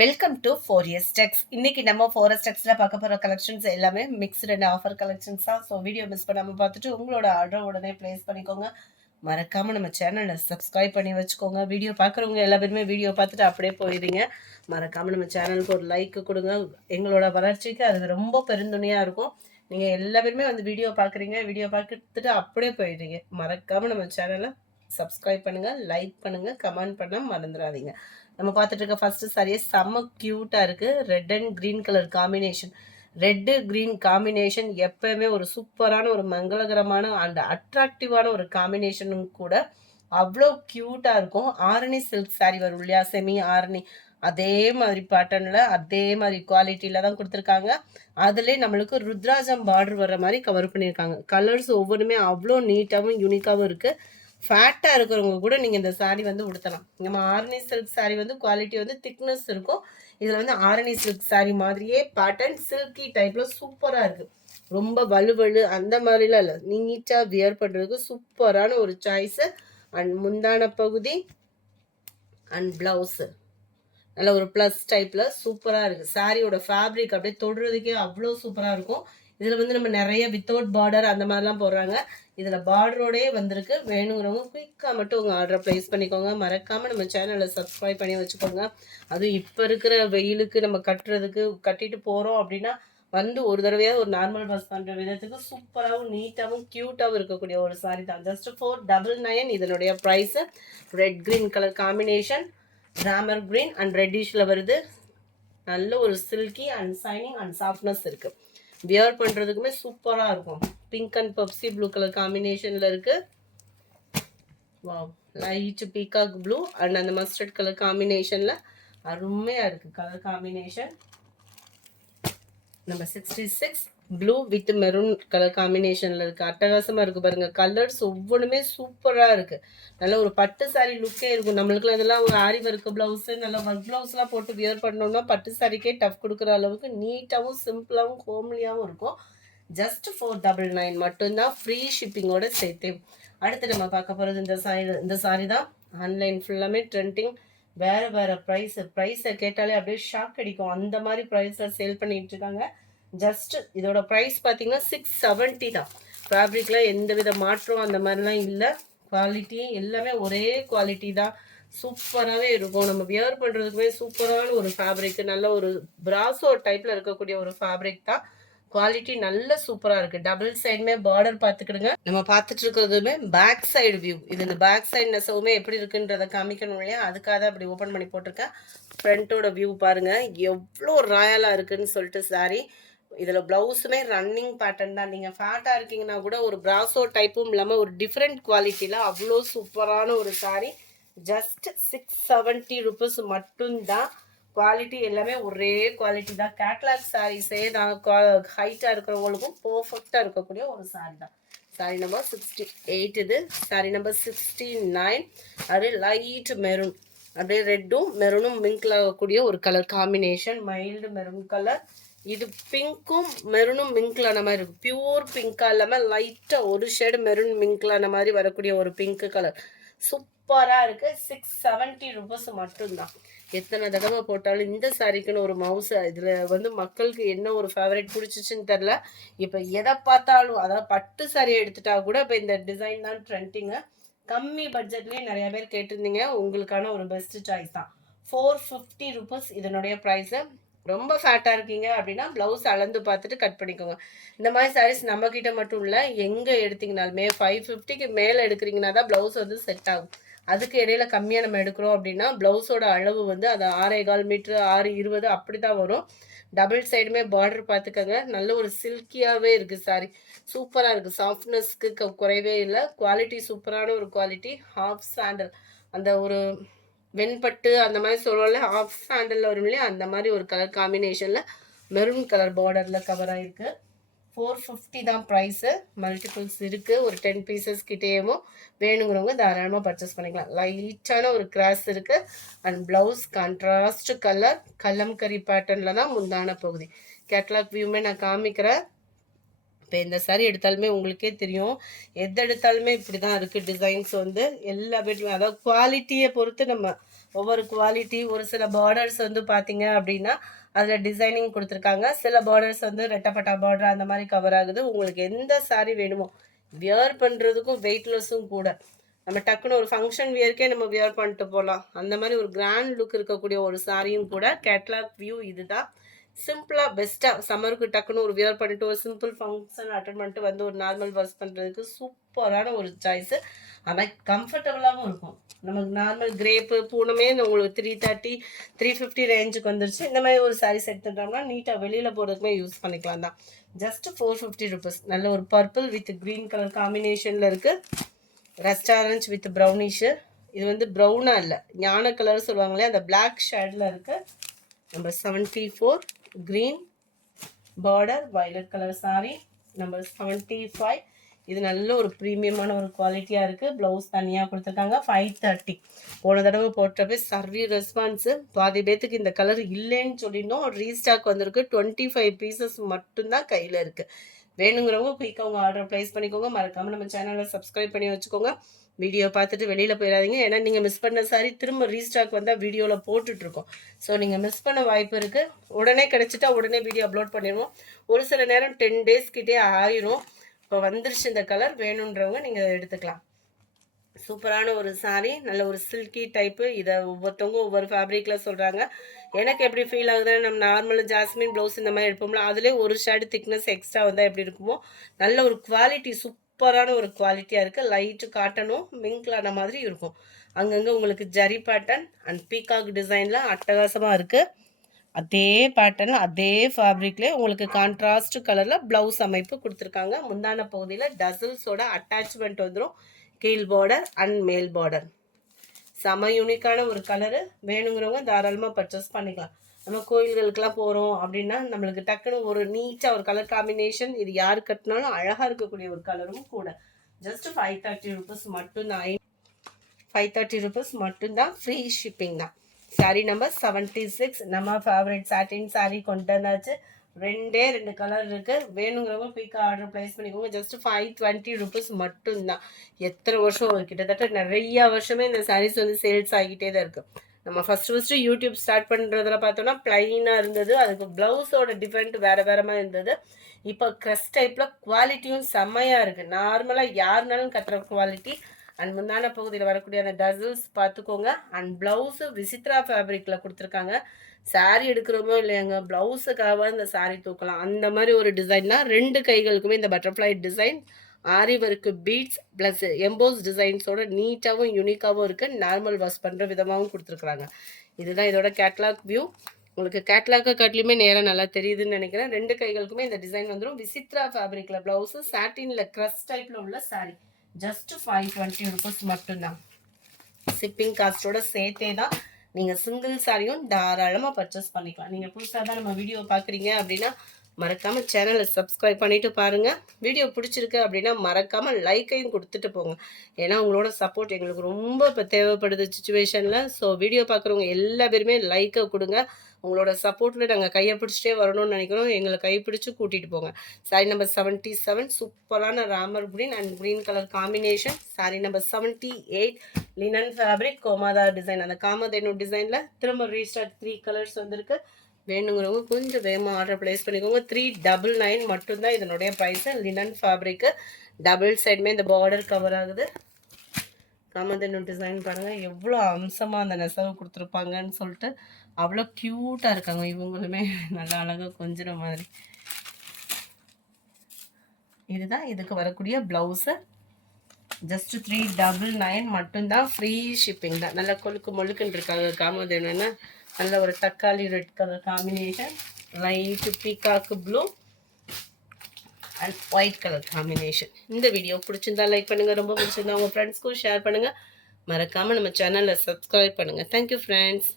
Welcome to 4S Tex. இன்னைக்கு நம்ம 4S Texல பார்க்க போற கலெக்ஷன்ஸ் எல்லாமே மிக்ஸ்டு அண்ட் ஆஃபர் கலெக்ஷன்ஸ் தான். ஸோ வீடியோ மிஸ் பண்ணாம பார்த்துட்டு உங்களோட ஆர்டர் உடனே பிளேஸ் பண்ணிக்கோங்க. மறக்காம நம்ம சேனலை சப்ஸ்கிரைப் பண்ணி வச்சுக்கோங்க. வீடியோ பார்க்குறவங்க எல்லா பேருமே வீடியோ பார்த்துட்டு அப்படியே போயிடுங்க. மறக்காம நம்ம சேனலுக்கு ஒரு லைக் கொடுங்க. எங்களோட வளர்ச்சிக்கு அது ரொம்ப பெருந்துணையாக இருக்கும். நீங்கள் எல்லா பேருமே வந்து வீடியோ பார்க்குறீங்க, வீடியோ பார்த்துட்டு அப்படியே போயிடுறீங்க. மறக்காம நம்ம சேனலை சப்ஸ்கிரைப் பண்ணுங்கள், லைக் பண்ணுங்கள், கமெண்ட் பண்ண மறந்துடாதீங்க. நம்ம பார்த்துட்டு இருக்க ஃபர்ஸ்ட் சாரியே செம்ம க்யூட்டாக இருக்குது. Red and green colour combination. Red green combination எப்பவுமே ஒரு சூப்பரான ஒரு மங்களகரமான அண்ட் அட்ராக்டிவான ஒரு காம்பினேஷனும் கூட. அவ்வளோ க்யூட்டாக இருக்கும். ஆரணி சில்க் சாரி வரும் இல்லையா, செமி ஆரணி, அதே மாதிரி பேட்டர்னில் அதே மாதிரி குவாலிட்டியில் தான் கொடுத்துருக்காங்க. அதுலேயே நம்மளுக்கு ருத்ராஜம் பார்டர் வர்ற மாதிரி கவர் பண்ணியிருக்காங்க. கலர்ஸ் ஒவ்வொன்றுமே அவ்வளோ நீட்டாகவும் யூனிக்காகவும் இருக்குது. ஃபேட்டாக இருக்கிறவங்க கூட நீங்கள் இந்த சாரீ வந்து உடுத்தலாம். நம்ம ஆரணி சில்க் சாரீ வந்து குவாலிட்டி வந்து திக்னஸ் இருக்கும். இதில் வந்து ஆரணி சில்க் சாரீ மாதிரியே பேட்டர்ன் சில்கி டைப்பில் சூப்பராக இருக்குது. ரொம்ப வலுவலு அந்த மாதிரிலாம் இல்லை, நீட்டாக வியர் பண்ணுறதுக்கு சூப்பரான ஒரு சாய்ஸு. அண்ட் முந்தான பகுதி அண்ட் ப்ளவுஸு நல்ல ஒரு ப்ளஸ் டைப்பில் சூப்பராக இருக்குது. சாரியோட ஃபேப்ரிக் அப்படியே தொடுறதுக்கே அவ்வளோ சூப்பராக இருக்கும். இதில் வந்து நம்ம நிறைய வித்தவுட் பார்டர் அந்த மாதிரிலாம் போடுறாங்க. இதில் பார்டரோடே வந்திருக்கு. வேணுங்கிறவங்க குயிக்காக மட்டும் உங்கள் ஆர்டரை ப்ளேஸ் பண்ணிக்கோங்க. மறக்காமல் நம்ம சேனலை சப்ஸ்கிரைப் பண்ணி வச்சுக்கோங்க. அதுவும் இப்போ இருக்கிற வெயிலுக்கு நம்ம கட்டிட்டு போகிறோம் அப்படின்னா வந்து ஒரு தடவையாவது ஒரு நார்மல் வாஷ் பண்ணுற விதத்துக்கு சூப்பராகவும் நீட்டாகவும் க்யூட்டாகவும் இருக்கக்கூடிய ஒரு சாரி தான். ஜஸ்ட் 499 இதனுடைய price. Red green colour combination, Ramar green and ரெட்டிஷில் வருது. நல்ல ஒரு silky and shining and softness இருக்குது. வியர் பண்ணுறதுக்குமே சூப்பராக இருக்கும். Pink and Pepsi blue colour காம்பினேஷனில் இருக்குது. Wow, light peacock blue and அந்த மஸ்டர்ட் கலர் காம்பினேஷனில் அருமையாக இருக்குது colour combination. Number 66 blue with maroon colour காம்பினேஷனில் இருக்குது. அட்டகாசமாக இருக்குது பாருங்கள். கலர்ஸ் ஒவ்வொன்றுமே சூப்பராக இருக்குது. நல்ல ஒரு பட்டு சாரீ லுக்கே இருக்கும். நம்மளுக்குலாம் இதெல்லாம் ஒரு ஆரி ஒர்க்கு ப்ளவுஸு, நல்ல ஒர்க் ப்ளவுஸ்லாம் போட்டு வியர் பண்ணோம்னா பட்டு சாரிக்கே டஃப் கொடுக்குற அளவுக்கு நீட்டாகவும் சிம்பிளாகவும் ஹோம்லியாகவும் இருக்கும். ஜஸ்ட் 499 மட்டும்தான், ஃப்ரீ ஷிப்பிங்கோட சேர்த்து. அடுத்து நம்ம பார்க்க போகிறது இந்த சாரி தான். ஆன்லைன் ஃபுல்லாமே ட்ரெண்டிங். வேறு ப்ரைஸை கேட்டாலே அப்படியே ஷாக் அடிக்கும். அந்த மாதிரி ப்ரைஸில் சேல் பண்ணிட்டு இருக்காங்க. ஜஸ்ட் இதோட ப்ரைஸ் பார்த்தீங்கன்னா 670 தான். ஃபேப்ரிக்லாம் எந்த வித மாற்றம் அந்த மாதிரிலாம் இல்லை. குவாலிட்டி எல்லாமே ஒரே குவாலிட்டி தான். சூப்பராகவே இருக்கும். நம்ம வியர் பண்ணுறதுக்குமே சூப்பரான ஒரு ஃபேப்ரிக். நல்ல ஒரு பிராசோ டைப்பில் இருக்கக்கூடிய ஒரு ஃபேப்ரிக் தான். குவாலிட்டி நல்ல சூப்பராக இருக்குது. டபுள் சைடுமே பார்டர் பார்த்துக்கிடுங்க. நம்ம பார்த்துட்டு இருக்கிறதுமே பேக் சைடு வியூ. இது இந்த பேக் சைடு நெசவுமே எப்படி இருக்குன்றதை காமிக்கணும் இல்லையா, அதுக்காக தான் அப்படி ஓப்பன் பண்ணி போட்டிருக்கேன். ஃப்ரண்ட்டோட வியூ பாருங்கள் எவ்வளோ ராயலாக இருக்குதுன்னு சொல்லிட்டு சாரி. இதில் ப்ளவுஸுமே ரன்னிங் பேட்டர்ன் தான். நீங்கள் ஃபேட்டாக இருக்கீங்கன்னா கூட ஒரு பிராசோ டைப்பும் இல்லாமல் ஒரு டிஃப்ரெண்ட் குவாலிட்டியில் அவ்வளோ சூப்பரான ஒரு சாரி. ஜஸ்ட் 670 ருபீஸ் மட்டும்தான். குவாலிட்டி எல்லாமே ஒரே குவாலிட்டி தான். கேட்லாக் சாரீஸே தான். ஹைட்டாக இருக்கிறவங்களுக்கும் பர்ஃபெக்டாக இருக்கக்கூடிய ஒரு சாரி தான். சாரி நம்பர் 68 இது. சாரி நம்பர் 69 அப்படியே லைட் மெரூன், அப்படியே ரெட்டும் மெரூனும் மிங்கில் ஆகக்கூடிய ஒரு colour combination. Mild maroon colour. இது பிங்க்கும் மெரூனும் மிங்க்லான மாதிரி இருக்கும். பியூர் பிங்காக இல்லாமல் லைட்டாக ஒரு ஷேடு மெரூன் மிங்க்லான மாதிரி வரக்கூடிய ஒரு பிங்க் கலர். சூப்பராக இருக்குது. 670 ருபீஸ் மட்டும்தான். எத்தனை தடவை போட்டாலும் இந்த சாரிக்குன்னு ஒரு மவுஸ். இதில் வந்து மக்களுக்கு என்ன ஒரு ஃபேவரட் பிடிச்சிச்சின்னு தெரில. இப்போ எதை பார்த்தாலும், அதாவது பட்டு சாரியை எடுத்துட்டா கூட இப்போ இந்த டிசைன் தான் ட்ரெண்டிங்கு. கம்மி பட்ஜெட்லேயே நிறைய பேர் கேட்டிருந்தீங்க. உங்களுக்கான ஒரு பெஸ்ட் சாய்ஸ் தான். 450 ருபீஸ் இதனுடைய ப்ரைஸு. ரொம்ப ஃபேட்டாக இருக்கீங்க அப்படின்னா ப்ளவுஸ் அளந்து பார்த்துட்டு கட் பண்ணிக்கோங்க. இந்த மாதிரி சாரீஸ் நம்மக்கிட்ட மட்டும் இல்லை, எங்கே எடுத்திங்கனாலுமே 550க்கு மேலே எடுக்கிறீங்கன்னா தான் ப்ளவுஸ் வந்து செட் ஆகும். அதுக்கு இடையில கம்மியாக நம்ம எடுக்கிறோம் அப்படின்னா ப்ளவுஸோட அளவு வந்து அது 6.25 மீட்ரு 620 அப்படி தான் வரும். டபுள் சைடுமே பார்டர் பார்த்துக்கோங்க. நல்ல ஒரு சில்கியாகவே இருக்குது சாரி. சூப்பராக இருக்குது. சாஃப்ட்னஸ்க்கு குறைவே இல்லை. குவாலிட்டி சூப்பரான ஒரு குவாலிட்டி. ஹாஃப் சாண்டல், அந்த ஒரு வெண்பட்டு அந்த மாதிரி சொல்லுவோம்ல, ஹாஃப் சாண்டலில் வரும் இல்லையா, அந்த மாதிரி ஒரு கலர் காம்பினேஷனில் மெரூன் கலர் பார்டரில் கவர் ஆகிருக்கு. 450 தான் ப்ரைஸு. மல்டிபிள்ஸ் இருக்குது. ஒரு 10 பீசஸ் கிட்டேயும் வேணுங்கிறவங்க தாராளமாக பர்ச்சேஸ் பண்ணிக்கலாம். லைட்டான ஒரு கிராஸ் இருக்குது. And blouse contrast colour kalamkari பேட்டர்னில் தான் முந்தான பகுதி. கேட்லாக் வியூமே நான் காமிக்கிறேன். இப்போ இந்த சாரி எடுத்தாலுமே உங்களுக்கே தெரியும், எது எடுத்தாலுமே இப்படி தான் இருக்குது டிசைன்ஸ் வந்து எல்லா பேருமே. அதாவது குவாலிட்டியை பொறுத்து நம்ம ஒவ்வொரு குவாலிட்டி. ஒரு சில பார்டர்ஸ் வந்து பார்த்தீங்க அப்படின்னா அதில் டிசைனிங் கொடுத்துருக்காங்க. சில பார்டர்ஸ் வந்து ரெட்டப்பட்டா பார்டர் அந்த மாதிரி கவர் ஆகுது. உங்களுக்கு எந்த சாரீ வேணுமோ வியர் பண்ணுறதுக்கும் வெயிட்லெஸ்ஸும் கூட. நம்ம டக்குன்னு ஒரு ஃபங்க்ஷன் வியர்க்கே நம்ம வியர் பண்ணிட்டு போகலாம். அந்த மாதிரி ஒரு கிராண்ட் லுக் இருக்கக்கூடிய ஒரு சாரியும் கூட. கேட்லாக் வியூ இதுதான். சிம்பிளாக பெஸ்ட்டாக சம்மருக்கு டக்குன்னு ஒரு வியர் பண்ணிட்டு ஒரு சிம்பிள் ஃபங்க்ஷன் அட்டன் பண்ணிட்டு வந்து ஒரு நார்மல் வாஷ் பண்ணுறதுக்கு சூப்பரான ஒரு சாய்ஸு. ஆனால் கம்ஃபர்டபுளாகவும் இருக்கும். நமக்கு நார்மல் கிரேப்பு பூனமே உங்களுக்கு 330 350 ரேஞ்சுக்கு வந்துருச்சு. இந்த மாதிரி ஒரு சாரீஸ் எடுத்துட்டோம்னா நீட்டாக வெளியில் போகிறதுக்குமே யூஸ் பண்ணிக்கலாம் தான். Just 450 rupees. நல்ல ஒரு பர்பிள் வித் க்ரீன் கலர் காம்பினேஷனில் இருக்குது. Rust orange with brownish. இது வந்து ப்ரௌனாக இல்லை, ஞான கலர் சொல்லுவாங்களே அந்த பிளாக் ஷேடில் இருக்குது. Number 74 green border violet colour sari. Number 75 இது நல்ல ஒரு ப்ரீமியமான ஒரு குவாலிட்டியாக இருக்குது. ப்ளவுஸ் தனியாக கொடுத்துருக்காங்க. 530. போன தடவை போட்டப்பே சர்வி ரெஸ்பான்ஸு. பாதி பேத்துக்கு இந்த கலர் இல்லைன்னு சொல்லியிருந்தோம். ரீஸ்டாக் வந்திருக்கு. 25 பீசஸ் மட்டும்தான் கையில் இருக்குது. வேணுங்கிறவங்க குயிக்காக உங்கள் ஆர்டர் ப்ளேஸ் பண்ணிக்கோங்க. மறக்காமல் நம்ம சேனலை சப்ஸ்கிரைப் பண்ணி வச்சுக்கோங்க. வீடியோ பார்த்துட்டு வெளியில் போயிடாதீங்க. ஏன்னா நீங்கள் மிஸ் பண்ண சாரி திரும்ப ரீஸ்டாக் வந்தால் வீடியோவில் போட்டுட்ருக்கோம். ஸோ நீங்கள் மிஸ் பண்ண வாய்ப்பு இருக்குது. உடனே கிடச்சிட்டா உடனே வீடியோ அப்லோட் பண்ணிடுவோம். ஒரு சில நேரம் 10 டேஸ் கிட்டே ஆயிரும். இப்போ வந்துருச்சு இந்த கலர். வேணுன்றவங்க நீங்கள் எடுத்துக்கலாம். சூப்பரான ஒரு சாரீ. நல்ல ஒரு சில்கி டைப்பு. இதை ஒவ்வொருத்தவங்க ஒவ்வொரு ஃபேப்ரிக்கில் சொல்கிறாங்க. எனக்கு எப்படி ஃபீல் ஆகுதுன்னு நம்ம நார்மல் ஜாஸ்மின் ப்ளவுஸ் இந்த மாதிரி எடுப்போம்ல, அதிலே ஒரு ஷேடு திக்னஸ் எக்ஸ்ட்ரா வந்தால் எப்படி இருக்குமோ நல்ல ஒரு குவாலிட்டி சூப்பரான ஒரு குவாலிட்டியாக இருக்குது. லைட்டு காட்டனும் மிங்க்லான மாதிரி இருக்கும். அங்கங்கே உங்களுக்கு ஜரி பேட்டர்ன் அண்ட் பீகாக் டிசைனில் அட்டகாசமாக இருக்குது. அதே பேட்டர்ன் அதே ஃபேப்ரிக்லேயே உங்களுக்கு கான்ட்ராஸ்ட் கலரில் ப்ளவுஸ் அமைப்பு கொடுத்துருக்காங்க. முந்தான பகுதியில் டசல்ஸோட அட்டாச்மெண்ட் வந்துடும். கீழ் பார்டர் அண்ட் மேல் பார்டர். செம யூனிக்கான ஒரு கலரு. வேணுங்கிறவங்க தாராளமாக பர்ச்சேஸ் பண்ணிக்கலாம். நம்ம கோயில்களுக்கெல்லாம் போகிறோம் அப்படின்னா நம்மளுக்கு டக்குன்னு ஒரு நீட்டாக ஒரு கலர் காம்பினேஷன். இது யார் கட்டினாலும் அழகாக இருக்கக்கூடிய ஒரு கலரும் கூட. ஜஸ்ட் 530 ருபீஸ் மட்டும்தான். 530 ருபீஸ் மட்டும்தான். ஃப்ரீ ஷிப்பிங் தான். சாரீ நம்பர் 76. நம்ம ஃபேவரட் சாட்டின் சாரீ கொண்டு வந்தாச்சு. 2 கலர் இருக்குது. வேணுங்கிறவங்க குயிக்காக ஆர்டர் ப்ளேஸ் பண்ணிக்கோங்க. ஜஸ்ட் 520 ருபீஸ் மட்டும்தான். எத்தனை வருஷம் கிட்டத்தட்ட நிறையா வருஷமே இந்த சாரீஸ் வந்து சேல்ஸ் ஆகிட்டே தான் இருக்குது. நம்ம ஃபஸ்ட்டு யூடியூப் ஸ்டார்ட் பண்ணுறதுல பார்த்தோன்னா ப்ளைனாக இருந்தது. அதுக்கு ப்ளவுஸோட டிஃப்ரெண்ட் வேறு மாதிரி இருந்தது. இப்போ க்ரஸ் டைப்பில் குவாலிட்டியும் செம்மையாக இருக்குது. நார்மலாக யாருனாலும் கட்டுற குவாலிட்டி. அண்ட் முந்தான பகுதியில் வரக்கூடிய அந்த டசல்ஸ் பார்த்துக்கோங்க. அண்ட் ப்ளவுஸு விசித்ரா ஃபேப்ரிக்கில் கொடுத்துருக்காங்க. சாரீ எடுக்கிறோமோ இல்லையாங்க, ப்ளவுஸுக்காக இந்த சாரீ தூக்கலாம். அந்த மாதிரி ஒரு டிசைன்னா 2 கைகளுக்குமே இந்த பட்டர்ஃப்ளை டிசைன் ஆரி ஒர்க்கு பீட்ஸ் ப்ளஸ் எம்போஸ் டிசைன்ஸோட நீட்டாகவும் யூனிக்காகவும் இருக்குது. நார்மல் வாஷ் பண்ணுற விதமாகவும் கொடுத்துருக்குறாங்க. இதுதான் இதோட கேட்லாக் வியூ. உங்களுக்கு கேட்லாக்கை காட்டிலுமே நேரம் நல்லா தெரியுதுன்னு நினைக்கிறேன். 2 கைகளுக்குமே இந்த டிசைன் வந்துடும். விசித்ரா ஃபேப்ரிக்கில் ப்ளவுஸு சாட்டினில் க்ரஸ் டைப்பில் உள்ள சாரீ. ஜஸ்ட் 520 ருபீஸ் மட்டும்தான். ஷிப்பிங் காஸ்ட்டோட சேர்த்தே தான். நீங்கள் சிங்கிள் சாரியும் தாராளமாக பர்ச்சேஸ் பண்ணிக்கலாம். நீங்கள் புதுசாக தான் நம்ம வீடியோ பார்க்குறீங்க அப்படின்னா மறக்காமல் சேனலை சப்ஸ்கிரைப் பண்ணிவிட்டு பாருங்கள். வீடியோ பிடிச்சிருக்கு அப்படின்னா மறக்காமல் லைக்கையும் கொடுத்துட்டு போங்க. ஏன்னா உங்களோட சப்போர்ட் எங்களுக்கு ரொம்ப இப்போ தேவைப்படுது சுச்சுவேஷனில். ஸோ வீடியோ பார்க்குறவங்க எல்லா பேருமே லைக்கை கொடுங்க. உங்களோட சப்போர்ட்டில் நாங்கள் கையை பிடிச்சிட்டே வரணும்னு நினைக்கிறோம். எங்களை கைப்பிடிச்சு கூட்டிகிட்டு போங்க. சாரி நம்பர் 77 சூப்பரான Ramar green and green colour combination. Sorry number 78 linen fabric Gomatha design. அந்த காமதேனு டிசைனில் திரும்ப ரீஸ்டார்ட் 3 கலர்ஸ் வந்திருக்கு. வேணுங்கிறவங்க கொஞ்சம் வேகமாக ஆர்டர் ப்ளேஸ் பண்ணிக்கோங்க. 399 மட்டும்தான் இதனுடைய ப்ரைஸு. லினன் ஃபேப்ரிக்கு டபுள் சைடுமே இந்த பார்டர் கவர் ஆகுது. காமதேனு டிசைன் பாருங்கள் எவ்வளோ அம்சமாக அந்த நெசவு கொடுத்துருப்பாங்கன்னு சொல்லிட்டு அவ்வளோ க்யூட்டாக இருக்காங்க. இவங்களுமே நல்லா அழகாக கொஞ்சிற மாதிரி. இதுதான் இதுக்கு வரக்கூடிய ப்ளவுஸு. ஜஸ்ட் 399 மட்டும்தான். ஃப்ரீ ஷிப்பிங் தான். நல்லா கொழுக்கு மொழுக்குன்னு இருக்காங்க. காமதேனுன்னா நல்ல ஒரு தக்காளி red colour combination, light peacock blue and white colour combination. இந்த வீடியோ பிடிச்சிருந்தா லைக் பண்ணுங்கள். ரொம்ப பிடிச்சிருந்தா உங்கள் ஃப்ரெண்ட்ஸ்க்கும் ஷேர் பண்ணுங்கள். மறக்காமல் நம்ம சேனலை சப்ஸ்கிரைப் பண்ணுங்கள். Thank you friends.